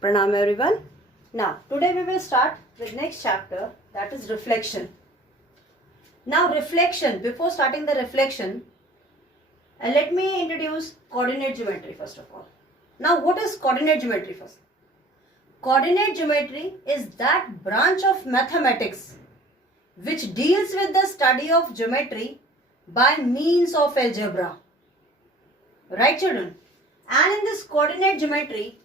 Pranam everyone. Now today we will start with next chapter, that is reflection. Now reflection, before starting the reflection, let me introduce coordinate geometry first of all. Now what is coordinate geometry first? Coordinate geometry is that branch of mathematics which deals with the study of geometry by means of algebra. Right children? And in this coordinate geometry,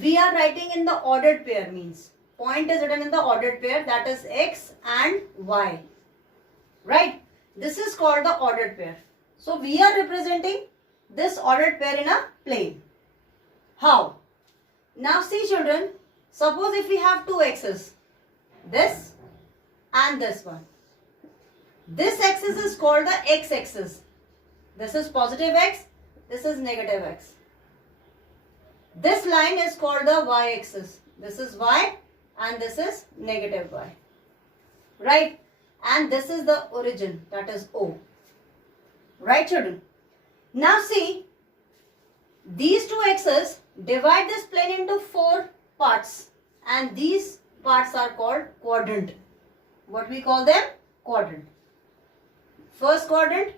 we are writing in the ordered pair, means point is written in the ordered pair, that is x and y. Right? This is called the ordered pair. So we are representing this ordered pair in a plane. How? Now see children, suppose if we have two x's, this and this one. This axis is called the x-axis. This is positive x, this is negative x. This line is called the y-axis. This is y and this is negative y. Right? And this is the origin, that is O. Right children? Now see, these two axes divide this plane into four parts and these parts are called quadrant. What we call them? Quadrant. First quadrant,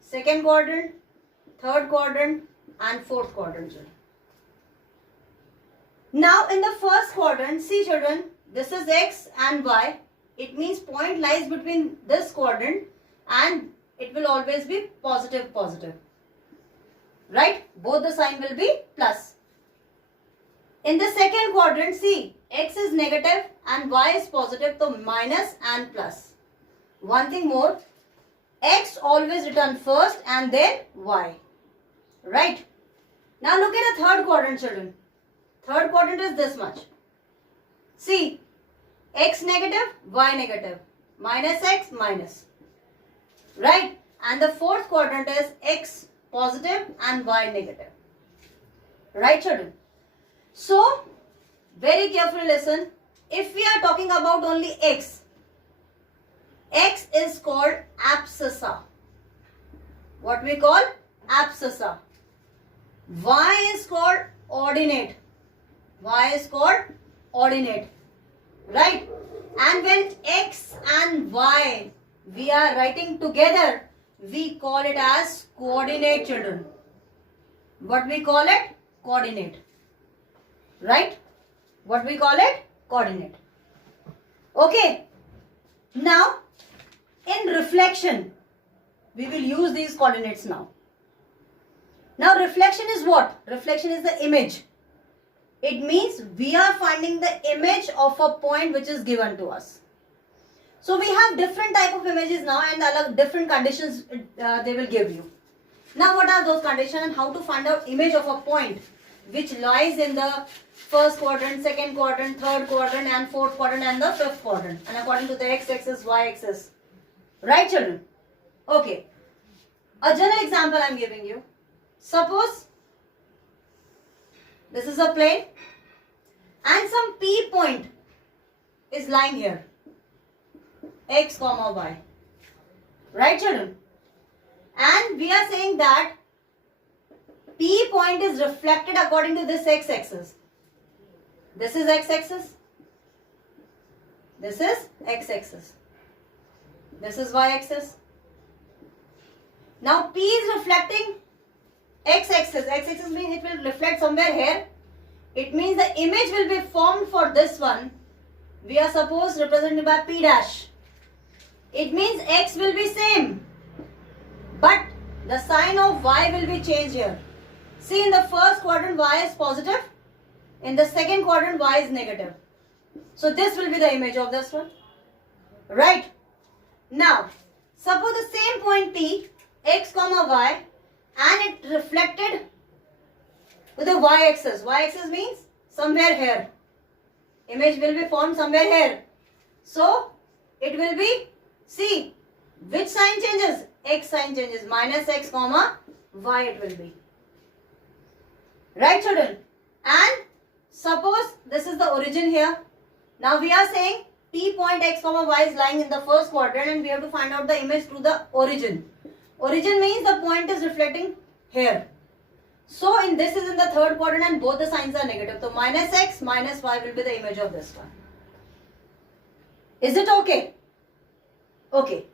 second quadrant, third quadrant and fourth quadrant. Now in the first quadrant, see children, this is x and y. It means point lies between this quadrant and it will always be positive, positive. Right? Both the sign will be plus. In the second quadrant, see, x is negative and y is positive, so minus and plus. One thing more, x always written first and then y. Right? Now look at the third quadrant children. Third quadrant is this much. See, x negative, y negative, minus x, minus. Right? And the fourth quadrant is x positive and y negative. Right children? So, very carefully listen. If we are talking about only x, x is called abscissa. What we call? Abscissa. Y is called ordinate. Y is called ordinate. Right? And when x and y we are writing together, we call it as coordinate children. What we call it? Coordinate. Right? What we call it? Coordinate. Okay. Now, in reflection, we will use these coordinates now. Now, reflection is what? Reflection is the image. It means we are finding the image of a point which is given to us. So we have different type of images now and different conditions they will give you. Now what are those conditions and how to find out image of a point which lies in the first quadrant, second quadrant, third quadrant and fourth quadrant and the fifth quadrant, and according to the x-axis, y-axis. Right children? Okay. A general example I am giving you. Suppose this is a plane and some P point is lying here. X comma y. Right children? And we are saying that P point is reflected according to this x-axis. This is x-axis. This is x-axis. This is y-axis. Now P is reflecting x-axis. X-axis means it will reflect somewhere here. It means the image will be formed for this one. We are supposed represented by P dash. It means x will be same. But the sign of y will be changed here. See, in the first quadrant y is positive. In the second quadrant y is negative. So this will be the image of this one. Right? Now, suppose the same point P, x comma y, and it reflected to the y-axis. Y-axis means somewhere here. Image will be formed somewhere here. So, it will be, see, which sign changes? X sign changes. Minus x comma y it will be. Right children? And suppose this is the origin here. Now we are saying P point x comma y is lying in the first quadrant and we have to find out the image through the origin. Origin means the point is reflecting here. So in this is in the third quadrant and both the signs are negative. So minus x minus y will be the image of this one. Is it okay? Okay.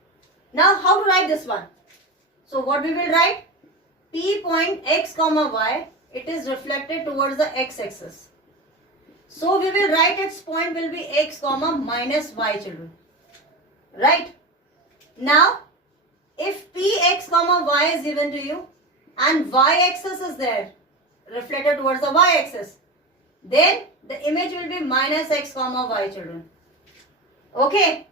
Now how to write this one? So what we will write? P point x comma y, it is reflected towards the x-axis. So we will write its point will be x comma minus y, children. Right? Now if px comma y is given to you and y-axis is there reflected towards the y-axis, then the image will be minus x comma y, children. Okay?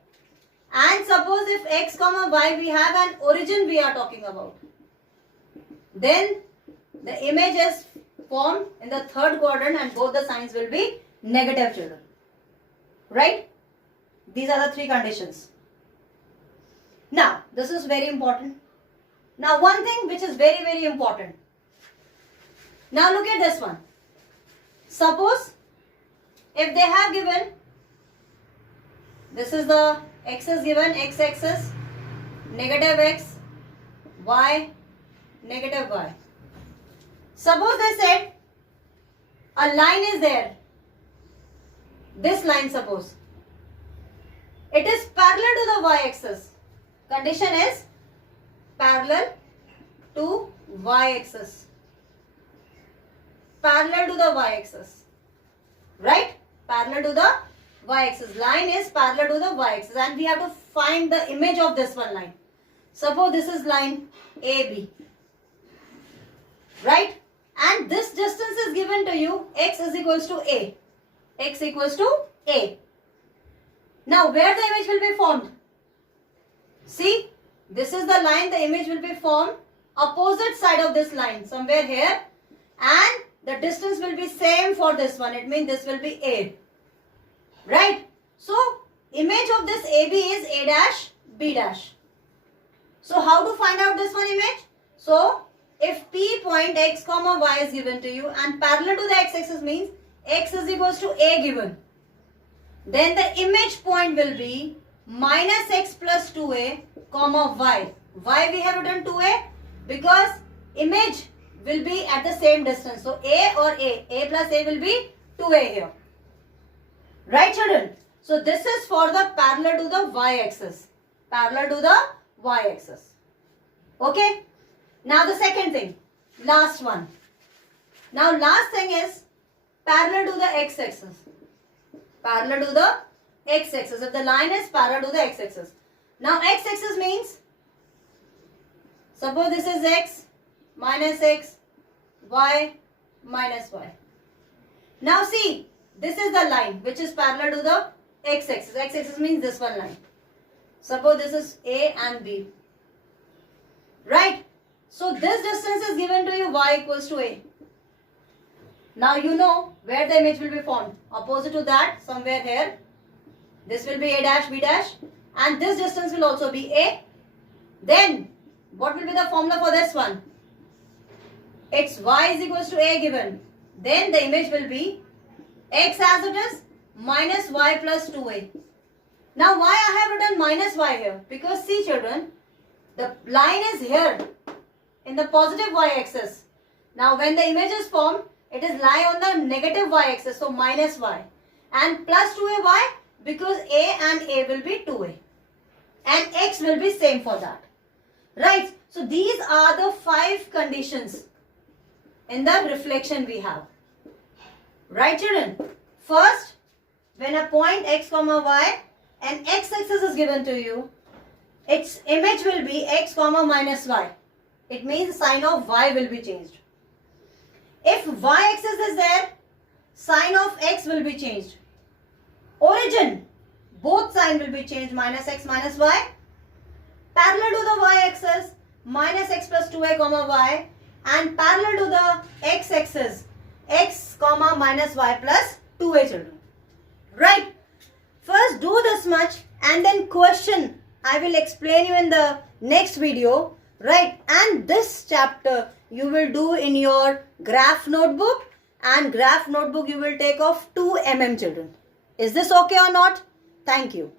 And suppose if x comma y we have an origin we are talking about, then the image is formed in the third quadrant and both the signs will be negative, children. Right? These are the three conditions. Now, this is very important. Now, one thing which is very, very important. Now, look at this one. Suppose if they have given, this is the x is given, x-axis, negative x, y, negative y. Suppose they said a line is there. This line, suppose. It is parallel to the y-axis. Condition is parallel to y-axis. Parallel to the y-axis. Right? Parallel to the y-axis. Line is parallel to the y-axis and we have to find the image of this one line. Suppose this is line AB. Right? And this distance is given to you, x is equals to a. X equals to a. Now where the image will be formed? See, this is the line, the image will be formed opposite side of this line, somewhere here, and the distance will be same for this one. It means this will be a. Right? So image of this AB is a dash, b dash. So how to find out this one image? So if P point x comma y is given to you and parallel to the x-axis means x is equals to a given, then the image point will be minus x plus 2a comma y. Why we have written 2a? Because image will be at the same distance. So a or a plus a will be 2a here. Right, children? So this is for the parallel to the y-axis. Parallel to the y-axis. Okay? Now the second thing, last one. Now last thing is parallel to the x-axis. Parallel to the x-axis. If the line is parallel to the x-axis. Now x-axis means, suppose this is x, minus x, y, minus y. Now see, this is the line which is parallel to the x-axis. X-axis means this one line. Suppose this is a and b. Right? So this distance is given to you, y equals to a. Now you know where the image will be formed. Opposite to that, somewhere here. This will be a dash, b dash. And this distance will also be a. Then, what will be the formula for this one? It's y is equals to a given. Then the image will be x as it is minus y plus 2a. Now why I have written minus y here? Because see children, the line is here in the positive y-axis. Now when the image is formed, it is lie on the negative y-axis, so minus y. And plus 2a, why? Because a and a will be 2a. And x will be same for that. Right? So these are the 5 conditions in the reflection we have. Right children? First, when a point x comma y and x-axis is given to you, its image will be x comma minus y. It means sign of y will be changed. If y-axis is there, sign of x will be changed. Origin, both sign will be changed, minus x minus y. Parallel to the y-axis, minus x plus 2a comma y. And parallel to the x-axis, x comma minus y plus 2a children. Right? First do this much and then question I will explain you in the next video. Right? And this chapter you will do in your graph notebook, and graph notebook you will take of 2 mm children. Is this okay or not? Thank you.